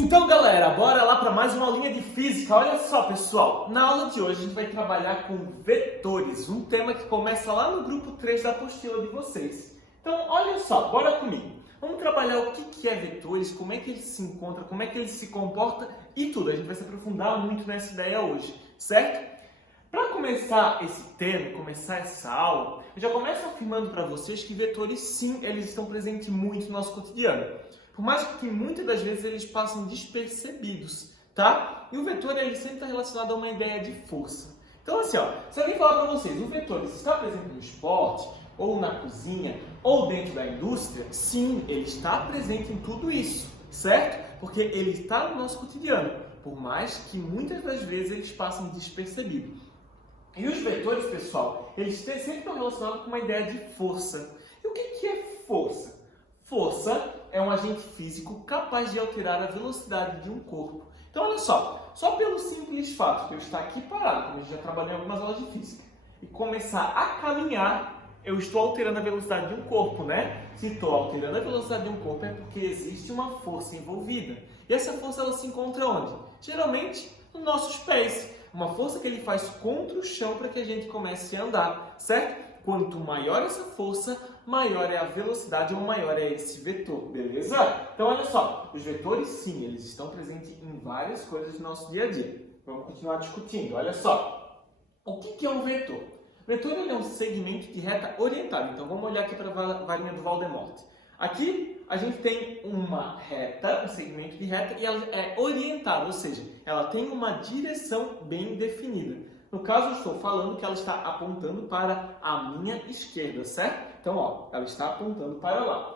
Então, galera, bora lá para mais uma aulinha de física. Olha só, pessoal, na aula de hoje a gente vai trabalhar com vetores, um tema que começa lá no grupo 3 da apostila de vocês. Então, olha só, bora comigo. Vamos trabalhar o que é vetores, como é que ele se encontra, como é que ele se comporta e tudo. A gente vai se aprofundar muito nessa ideia hoje, certo? Para começar esse tema, começar essa aula, eu já começo afirmando para vocês que vetores, sim, eles estão presentes muito no nosso cotidiano. Por mais que muitas das vezes eles passam despercebidos, tá? E o vetor ele sempre está relacionado a uma ideia de força. Então assim, ó, se alguém falar para vocês, o vetor está presente no esporte, ou na cozinha, ou dentro da indústria, sim, ele está presente em tudo isso, certo? Porque ele está no nosso cotidiano, por mais que muitas das vezes eles passem despercebidos. E os vetores, pessoal, eles sempre estão relacionados com uma ideia de força. E o que é força? Força é um agente físico capaz de alterar a velocidade de um corpo. Então, olha só pelo simples fato de eu estar aqui parado, como eu já trabalhei em algumas aulas de física, e começar a caminhar, eu estou alterando a velocidade de um corpo, né? Se estou alterando a velocidade de um corpo é porque existe uma força envolvida. E essa força ela se encontra onde? Geralmente nos nossos pés. Uma força que ele faz contra o chão para que a gente comece a andar, certo? Quanto maior essa força, maior é a velocidade ou maior é esse vetor, beleza? Então, olha só, os vetores, sim, eles estão presentes em várias coisas do nosso dia a dia. Vamos continuar discutindo, olha só. O que é um vetor? O vetor ele é um segmento de reta orientada. Então, vamos olhar aqui para a varinha do Voldemort. Aqui, a gente tem uma reta, um segmento de reta, e ela é orientada, ou seja, ela tem uma direção bem definida. No caso, eu estou falando que ela está apontando para a minha esquerda, certo? Então, ó, ela está apontando para lá.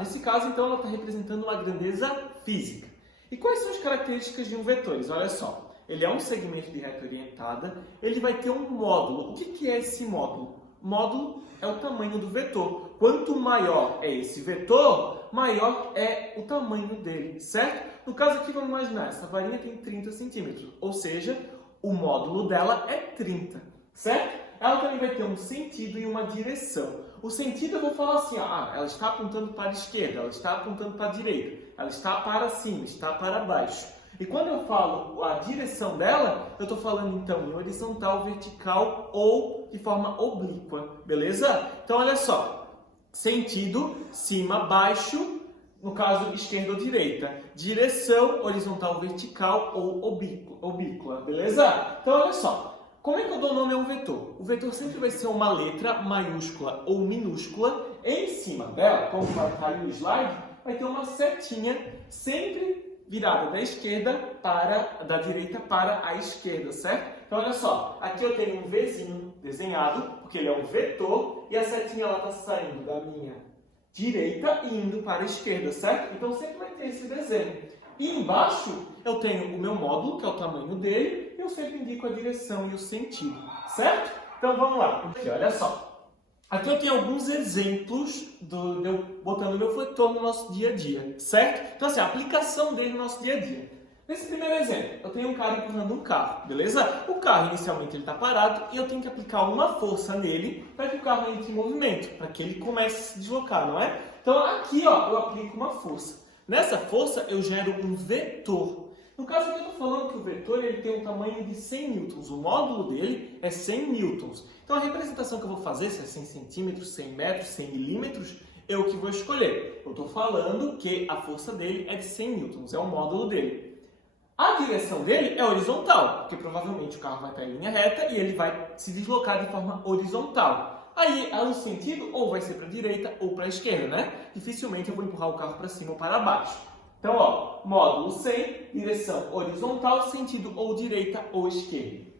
Nesse caso, então, ela está representando uma grandeza física. E quais são as características de um vetor? Olha só, ele é um segmento de reta orientada, ele vai ter um módulo. O que é esse módulo? Módulo é o tamanho do vetor. Quanto maior é esse vetor, maior é o tamanho dele, certo? No caso aqui, vamos imaginar, essa varinha tem 30 centímetros, ou seja, o módulo dela é 30, certo? Ela também vai ter um sentido e uma direção. O sentido eu vou falar assim, ela está apontando para a esquerda, ela está apontando para a direita, ela está para cima, está para baixo. E quando eu falo a direção dela, eu estou falando então em horizontal, vertical ou de forma oblíqua, beleza? Então olha só, sentido, cima, baixo, no caso esquerda ou direita, direção, horizontal, vertical ou oblíqua, beleza? Então olha só, como é que eu dou nome a um vetor? O vetor sempre vai ser uma letra maiúscula ou minúscula, em cima dela, como vai estar aí no slide, vai ter uma setinha sempre virada da direita para a esquerda, certo? Então, olha só, aqui eu tenho um Vzinho desenhado, porque ele é um vetor, e a setinha está saindo da minha direita e indo para a esquerda, certo? Então, sempre vai ter esse desenho. E embaixo, eu tenho o meu módulo, que é o tamanho dele, e eu sempre indico a direção e o sentido, certo? Então, vamos lá. Aqui, olha só. Aqui eu tenho alguns exemplos de eu botando meu vetor no nosso dia a dia, certo? Então, assim, a aplicação dele no nosso dia a dia. Nesse primeiro exemplo, eu tenho um cara empurrando um carro, beleza? O carro, inicialmente, ele está parado e eu tenho que aplicar uma força nele para que o carro entre em movimento, para que ele comece a se deslocar, não é? Então, aqui, ó, eu aplico uma força. Nessa força, eu gero um vetor. No caso aqui, eu estou falando que o vetor ele tem um tamanho de 100 newtons. O módulo dele é 100 newtons. Então, a representação que eu vou fazer, se é 100 centímetros, 100 metros, 100 milímetros, eu que vou escolher. Eu estou falando que a força dele é de 100 newtons, é o módulo dele. A direção dele é horizontal, porque provavelmente o carro vai estar em linha reta e ele vai se deslocar de forma horizontal. Aí, o sentido ou vai ser para a direita ou para a esquerda, né? Dificilmente eu vou empurrar o carro para cima ou para baixo. Então, ó, módulo 100, direção horizontal, sentido ou direita ou esquerda.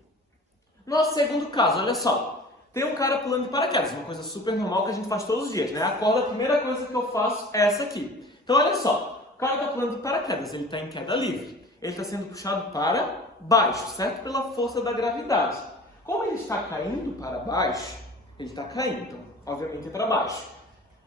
Nosso segundo caso, olha só. Tem um cara pulando de paraquedas, uma coisa super normal que a gente faz todos os dias, né? Acorda, a primeira coisa que eu faço é essa aqui. Então, olha só. O cara está pulando de paraquedas, ele está em queda livre. Ele está sendo puxado para baixo, certo? Pela força da gravidade. Como ele está caindo para baixo, ele está caindo, então, obviamente, é para baixo.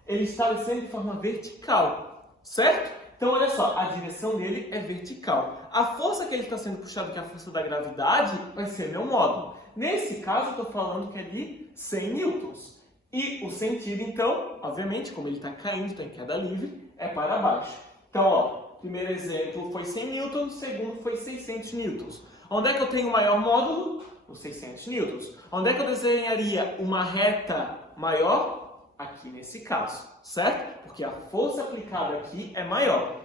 Ele está descendo de forma vertical, certo? Então, olha só, a direção dele é vertical. A força que ele está sendo puxado, que é a força da gravidade, vai ser meu módulo. Nesse caso, eu estou falando que é de 100 newtons. E o sentido, então, obviamente, como ele está caindo, está em queda livre, é para baixo. Então, ó, primeiro exemplo foi 100 newtons, o segundo foi 600 newtons. Onde é que eu tenho o maior módulo? Os 600 newtons. Onde é que eu desenharia uma reta maior? Aqui nesse caso, certo? Porque a força aplicada aqui é maior.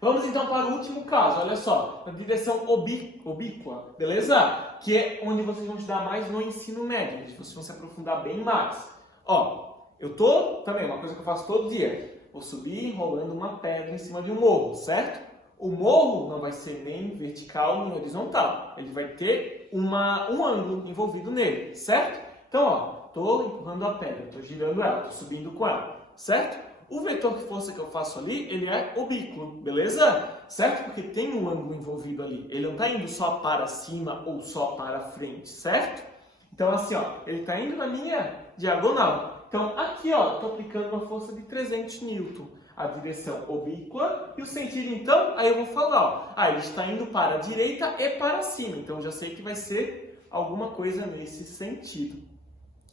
Vamos então para o último caso, olha só, na direção obíqua, beleza? Que é onde vocês vão estudar mais no ensino médio, onde vocês vão se aprofundar bem mais. Ó, eu tô, também, uma coisa que eu faço todo dia, vou subir enrolando uma pedra em cima de um morro, certo? O morro não vai ser nem vertical nem horizontal, ele vai ter um ângulo envolvido nele, certo? Então, ó, tô empurrando a pedra, tô girando ela, tô subindo com ela, certo? O vetor de força que eu faço ali, ele é obíquo, beleza? Certo? Porque tem um ângulo envolvido ali. Ele não está indo só para cima ou só para frente, certo? Então, assim, ó, ele está indo na minha diagonal. Então, aqui, ó, estou aplicando uma força de 300 N. A direção obíqua e o sentido, então, aí eu vou falar, ó, ele está indo para a direita e para cima. Então, já sei que vai ser alguma coisa nesse sentido,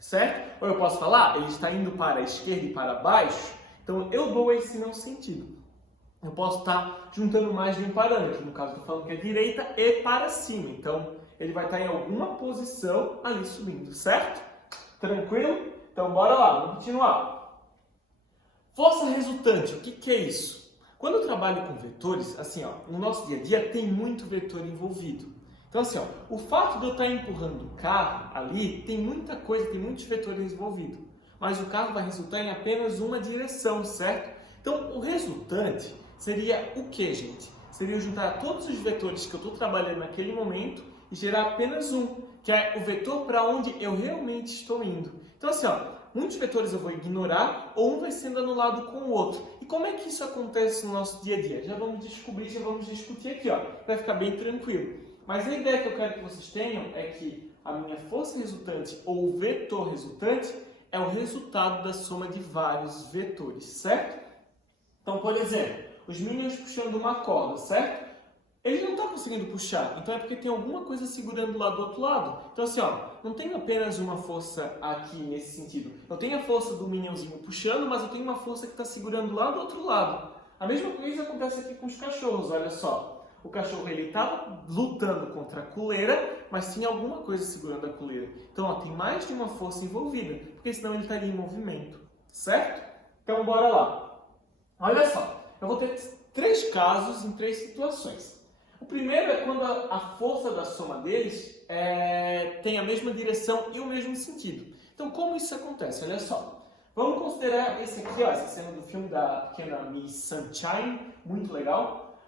certo? Ou eu posso falar, ele está indo para a esquerda e para baixo. Então, eu dou esse não sentido. Eu posso estar juntando mais de um parâmetro. No caso, estou falando que é direita e para cima. Então, ele vai estar em alguma posição ali subindo, certo? Tranquilo? Então, bora lá, vamos continuar. Força resultante, o que é isso? Quando eu trabalho com vetores, assim, ó, no nosso dia a dia tem muito vetor envolvido. Então, assim, ó, o fato de eu estar empurrando o carro ali, tem muita coisa, tem muitos vetores envolvidos. Mas o carro vai resultar em apenas uma direção, certo? Então, o resultante seria o que, gente? Seria eu juntar todos os vetores que eu estou trabalhando naquele momento e gerar apenas um, que é o vetor para onde eu realmente estou indo. Então, assim, ó, muitos vetores eu vou ignorar ou um vai sendo anulado com o outro. E como é que isso acontece no nosso dia a dia? Já vamos descobrir, já vamos discutir aqui, ó. Vai ficar bem tranquilo. Mas a ideia que eu quero que vocês tenham é que a minha força resultante ou o vetor resultante é o resultado da soma de vários vetores, certo? Então, por exemplo, os Minions puxando uma corda, certo? Eles não estão conseguindo puxar, então é porque tem alguma coisa segurando lá do outro lado. Então, assim, ó, não tem apenas uma força aqui nesse sentido. Eu tenho a força do Minionzinho puxando, mas eu tenho uma força que está segurando lá do outro lado. A mesma coisa acontece aqui com os cachorros, olha só. O cachorro ele estava lutando contra a coleira, mas tinha alguma coisa segurando a coleira. Então, ó, tem mais de uma força envolvida, porque senão ele estaria em movimento, certo? Então, bora lá. Olha só, eu vou ter 3 casos em 3 situações. O primeiro é quando a força da soma deles tem a mesma direção e o mesmo sentido. Então, como isso acontece? Olha só. Vamos considerar esse aqui, ó, essa cena do filme da pequena Miss Sunshine, muito legal,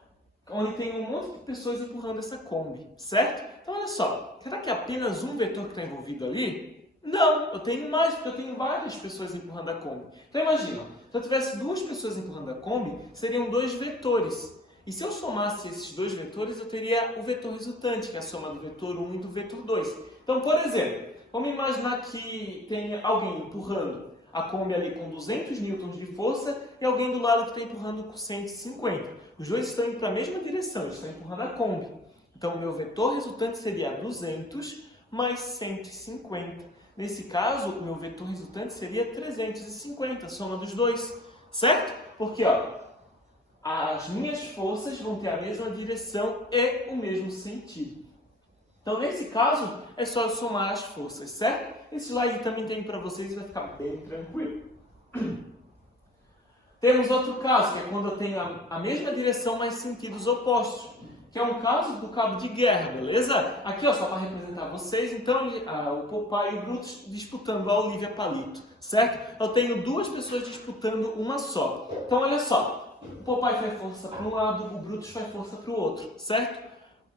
onde tem um monte de pessoas empurrando essa Kombi, certo? Então, olha só, será que é apenas um vetor que está envolvido ali? Não, eu tenho mais, porque eu tenho várias pessoas empurrando a Kombi. Então, imagina, se eu tivesse 2 pessoas empurrando a Kombi, seriam 2 vetores. E se eu somasse esses 2 vetores, eu teria o vetor resultante, que é a soma do vetor 1 e do vetor 2. Então, por exemplo, vamos imaginar que tem alguém empurrando a Kombi ali com 200 newtons de força e alguém do lado que está empurrando com 150. Os dois estão indo para a mesma direção, eles estão empurrando a Kombi. Então, o meu vetor resultante seria 200 mais 150. Nesse caso, o meu vetor resultante seria 350, a soma dos dois, certo? Porque, ó, as minhas forças vão ter a mesma direção e o mesmo sentido. Então, nesse caso, é só eu somar as forças, certo? Esse slide também tem para vocês e vai ficar bem tranquilo. Temos outro caso, que é quando eu tenho a mesma direção, mas sentidos opostos. Que é um caso do cabo de guerra, beleza? Aqui, ó, só para representar vocês, então, o Popeye e o Brutus disputando a Olivia Palito, certo? Eu tenho 2 pessoas disputando uma só. Então, olha só, o Popeye faz força para um lado, o Brutus faz força para o outro, certo?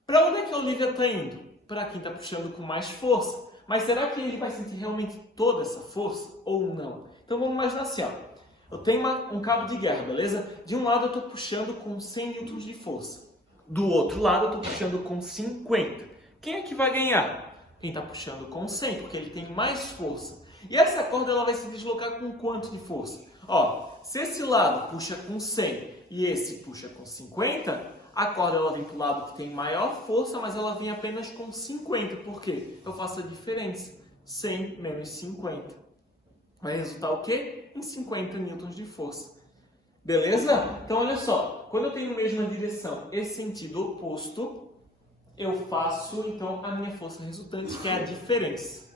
Para onde é que a Olivia está indo? Para quem está puxando com mais força. Mas será que ele vai sentir realmente toda essa força ou não? Então, vamos imaginar assim, ó. Eu tenho um cabo de guerra, beleza? De um lado eu estou puxando com 100 newtons de força. Do outro lado eu estou puxando com 50. Quem é que vai ganhar? Quem está puxando com 100, porque ele tem mais força. E essa corda ela vai se deslocar com quanto de força? Ó, se esse lado puxa com 100 e esse puxa com 50, a corda ela vem para o lado que tem maior força, mas ela vem apenas com 50. Por quê? Eu faço a diferença. 100 menos 50. Vai resultar o quê? Em 50 newtons de força. Beleza? Então, olha só. quando eu tenho mesma direção e sentido oposto, eu faço, então, a minha força resultante, que é a diferença.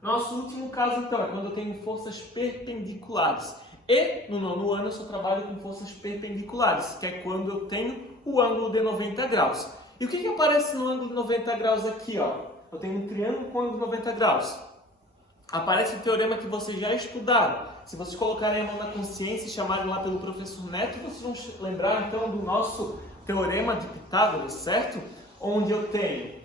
Nosso último caso, então, é quando eu tenho forças perpendiculares. E, no nono ano, eu só trabalho com forças perpendiculares, que é quando eu tenho o ângulo de 90 graus. E o que aparece no ângulo de 90 graus aqui, ó? Eu tenho um triângulo com ângulo de 90 graus. Aparece o teorema que vocês já estudaram. Se vocês colocarem a mão na consciência e chamarem lá pelo professor Neto, vocês vão lembrar, então, do nosso teorema de Pitágoras, certo? Onde eu tenho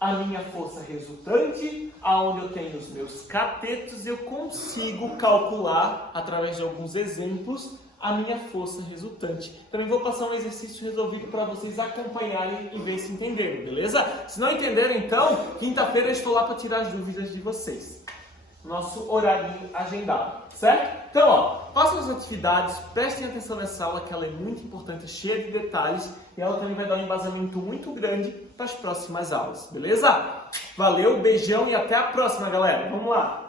a minha força resultante, aonde eu tenho os meus catetos, eu consigo calcular, através de alguns exemplos, a minha força resultante. Também vou passar um exercício resolvido para vocês acompanharem e ver se entenderam, beleza? Se não entenderam, então, quinta-feira eu estou lá para tirar as dúvidas de vocês. Nosso horário agendado, certo? Então, ó, façam as atividades, prestem atenção nessa aula que ela é muito importante, cheia de detalhes e ela também vai dar um embasamento muito grande para as próximas aulas, beleza? Valeu, beijão e até a próxima, galera! Vamos lá!